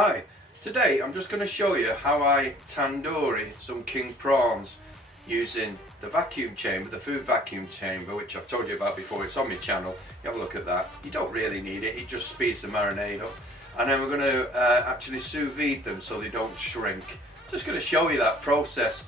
Hi, today I'm just going to show you how I tandoori some king prawns using the vacuum chamber, the food vacuum chamber, which I've told you about before. It's on my channel. You have a look at that. You don't really need it, it just speeds the marinade up. And then we're going to actually sous vide them so they don't shrink. Just going to show you that process.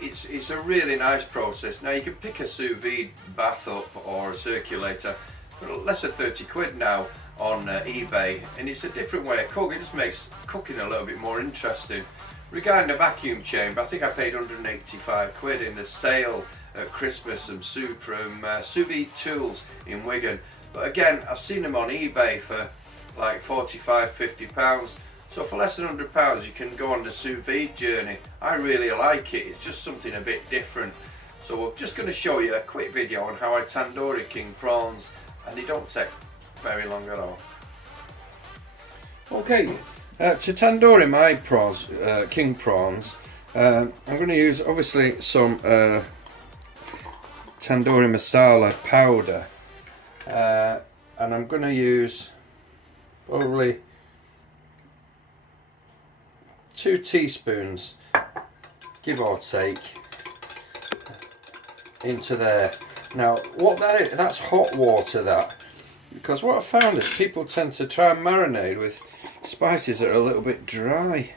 It's a really nice process. Now you can pick a sous vide bath up or a circulator for less than 30 quid now on eBay, and it's a different way of cooking. It just makes cooking a little bit more interesting. Regarding the vacuum chamber, I think I paid 185 quid in the sale at Christmas from Sous Vide Tools in Wigan. But again, I've seen them on eBay for like 45, 50 pounds. So for less than £100 you can go on the sous vide journey. I really like it. It's just something a bit different. So we're just going to show you a quick video on how I tandoori king prawns, and they don't take very long at all. Okay, to tandoori my prawns, king prawns, I'm going to use obviously some tandoori masala powder, and I'm going to use probably 2 teaspoons, give or take, into there. Now what that is, that's hot water, that, because what I found is people tend to try and marinade with spices that are a little bit dry,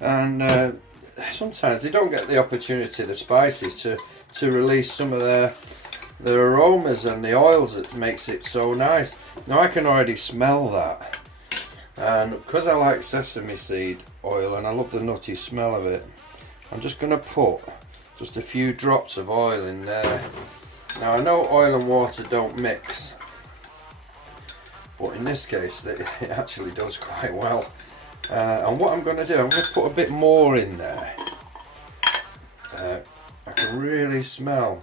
and sometimes they don't get the opportunity, the spices, to release some of their aromas and the oils that makes it so nice. Now I can already smell that, and because I like sesame seed oil and I love the nutty smell of it, I'm just going to put just a few drops of oil in there. Now I know oil and water don't mix, but in this case it actually does quite well. And what I'm going to do, I'm going to put a bit more in there. I can really smell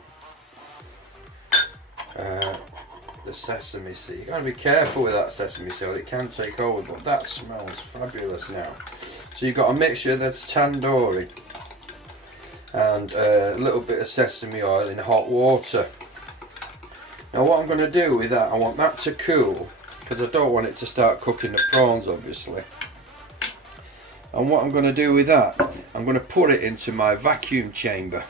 the sesame seed. You've got to be careful with that sesame seed, it can take over, but that smells fabulous now. So you've got a mixture that's tandoori and a little bit of sesame oil in hot water. Now what I'm going to do with that, I want that to cool, because I don't want it to start cooking the prawns obviously. And what I'm going to do with that, I'm going to put it into my vacuum chamber,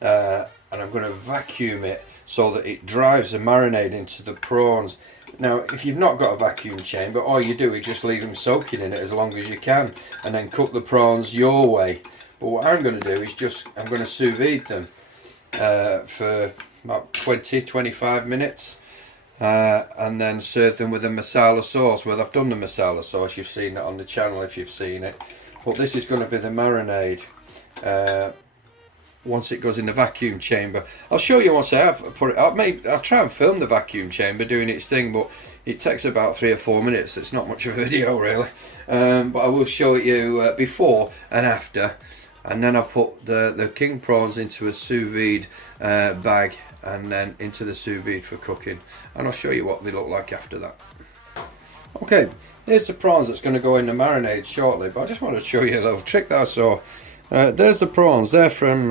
and I'm going to vacuum it so that it drives the marinade into the prawns. Now if you've not got a vacuum chamber, all you do is just leave them soaking in it as long as you can and then cook the prawns your way. But what I'm going to do is I'm going to sous vide them for about 20-25 minutes, and then serve them with a masala sauce. Well, I've done the masala sauce, you've seen it on the channel if you've seen it, but this is going to be the marinade once it goes in the vacuum chamber. I'll show you once I have put it. I'll try and film the vacuum chamber doing its thing, but it takes about 3 or 4 minutes. It's not much of a video really, but I will show it you before and after, and then I'll put the king prawns into a sous vide bag and then into the sous vide for cooking, and I'll show you what they look like after that. Okay, here's the prawns that's going to go in the marinade shortly, but I just want to show you a little trick that I saw. There's the prawns. They're from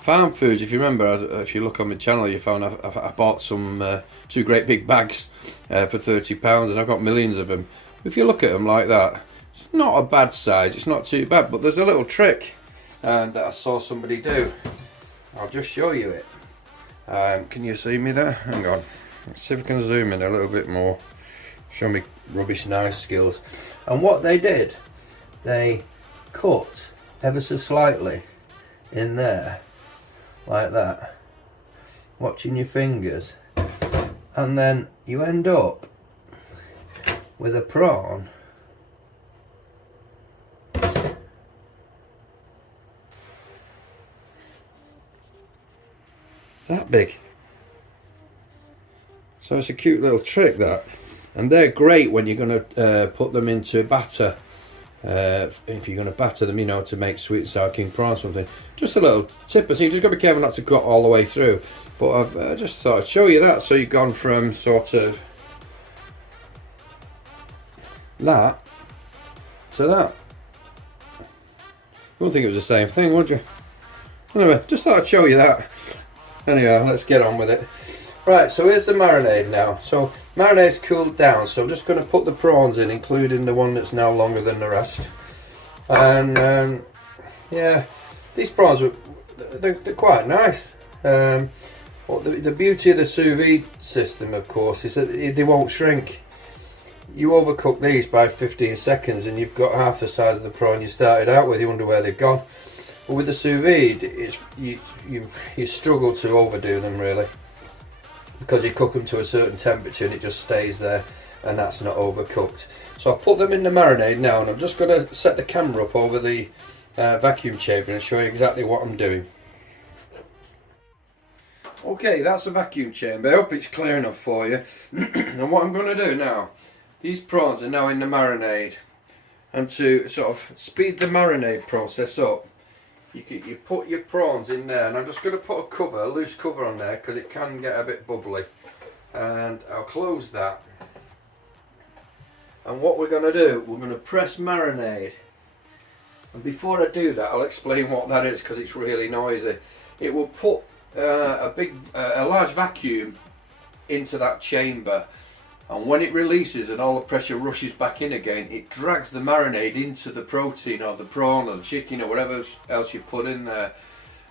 Farm Foods. If you remember, if you look on my channel, you found I bought some 2 great big bags for £30, and I've got millions of them. If you look at them like that, it's not a bad size, it's not too bad, but there's a little trick that I saw somebody do. I'll just show you it. Can you see me there? Hang on, let's see if we can zoom in a little bit more, show me rubbish knife skills. And what they did, they cut ever so slightly in there like that, watching your fingers, and then you end up with a prawn that big. So it's a cute little trick, that, and they're great when you're going to put them into batter. If you're going to batter them, you know, to make sweet and sour king prawn or something. Just a little tip, so you just got to be careful not to cut all the way through, but I've just thought I'd show you that, so you've gone from sort of that to that. You wouldn't think it was the same thing, would you? Anyway, just thought I'd show you that. Anyhow, let's get on with it. Right, so here's the marinade now. So marinade's cooled down, so I'm just going to put the prawns in, including the one that's now longer than the rest. And yeah, these prawns they're quite nice. Well, the beauty of the sous vide system, of course, is that they won't shrink. You overcook these by 15 seconds and you've got half the size of the prawn you started out with. You wonder where they've gone. But with the sous vide, you struggle to overdo them really, because you cook them to a certain temperature and it just stays there, and that's not overcooked. So I'll put them in the marinade now, and I'm just going to set the camera up over the vacuum chamber and show you exactly what I'm doing. Okay, that's the vacuum chamber. I hope it's clear enough for you. And what I'm going to do now, these prawns are now in the marinade, and to sort of speed the marinade process up, you put your prawns in there, and I'm just going to put a loose cover on there because it can get a bit bubbly, and I'll close that. And what we're going to do, we're going to press marinade, and before I do that I'll explain what that is because it's really noisy. It will put a large vacuum into that chamber, and when it releases and all the pressure rushes back in again, it drags the marinade into the protein or the prawn or the chicken or whatever else you put in there.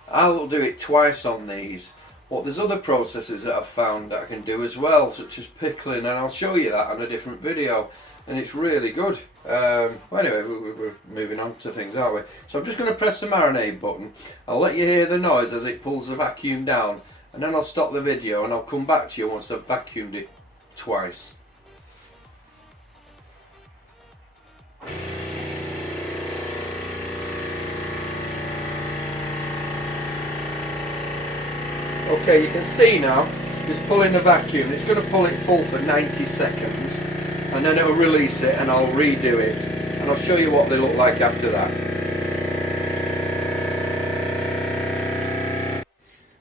I'll do it twice on these, but there's other processes that I've found that I can do as well, such as pickling, and I'll show you that on a different video, and it's really good. Well, anyway, we're moving on to things, aren't we? So I'm just going to press the marinade button. I'll let you hear the noise as it pulls the vacuum down, and then I'll stop the video and I'll come back to you once I've vacuumed it twice. Okay, you can see now it's pulling the vacuum. It's going to pull it full for 90 seconds and then it'll release it, and I'll redo it and I'll show you what they look like after that.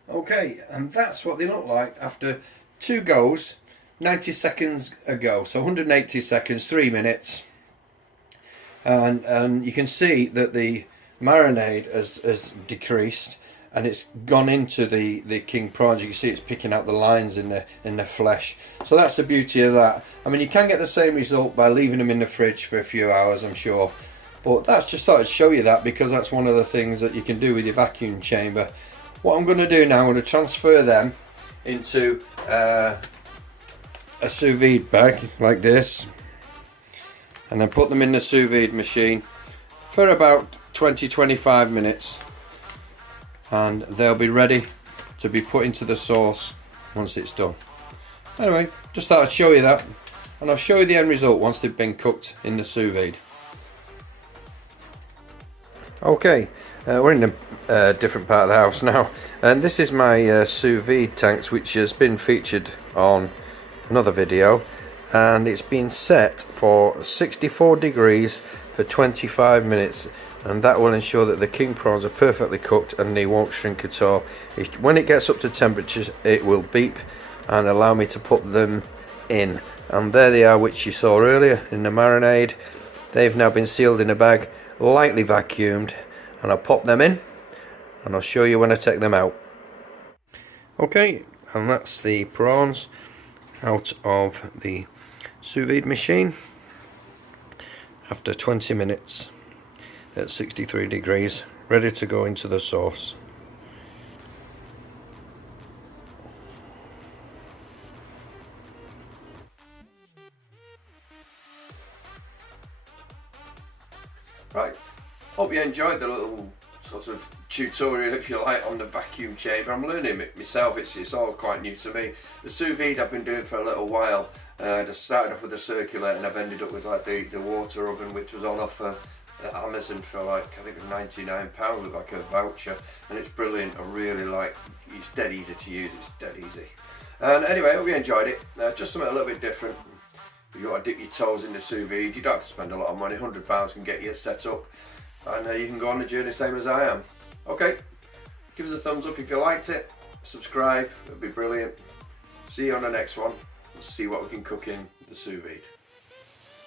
Okay, and that's what they look like after 2 goes, 90 seconds ago. So 180 seconds, 3 minutes. And you can see that the marinade has decreased, and it's gone into the king prawns. You can see it's picking out the lines in the flesh. So that's the beauty of that. I mean, you can get the same result by leaving them in the fridge for a few hours, I'm sure. But that's just thought I'd show you that, because that's one of the things that you can do with your vacuum chamber. What I'm going to do now, I'm going to transfer them into a sous vide bag like this, and then put them in the sous vide machine for about 20-25 minutes, and they'll be ready to be put into the sauce once it's done. Anyway, just thought I'd show you that, and I'll show you the end result once they've been cooked in the sous vide. Okay, we're in a different part of the house now, and this is my sous vide tanks, which has been featured on another video, and it's been set for 64 degrees for 25 minutes, and that will ensure that the king prawns are perfectly cooked and they won't shrink at all. When it gets up to temperatures, it will beep and allow me to put them in, and there they are, which you saw earlier in the marinade. They've now been sealed in a bag, lightly vacuumed, and I'll pop them in and I'll show you when I take them out. Okay, and that's the prawns out of the sous vide machine after 20 minutes at 63 degrees, ready to go into the sauce. Right, hope you enjoyed the little sort of tutorial, if you like, on the vacuum chamber. I'm learning it myself, it's all quite new to me. The sous vide I've been doing for a little while. I started off with the circulator, and I've ended up with like the water oven, which was on offer at Amazon for like, I think it was £99 with like a voucher, and it's brilliant. I really like, it's dead easy to use, it's dead easy. And anyway, I hope you enjoyed it. Just something a little bit different. You've got to dip your toes in the sous vide. You don't have to spend a lot of money. £100 can get you set up, and you can go on the journey same as I am. Okay, give us a thumbs up if you liked it. Subscribe, it'd be brilliant. See you on the next one. We'll see what we can cook in the sous vide.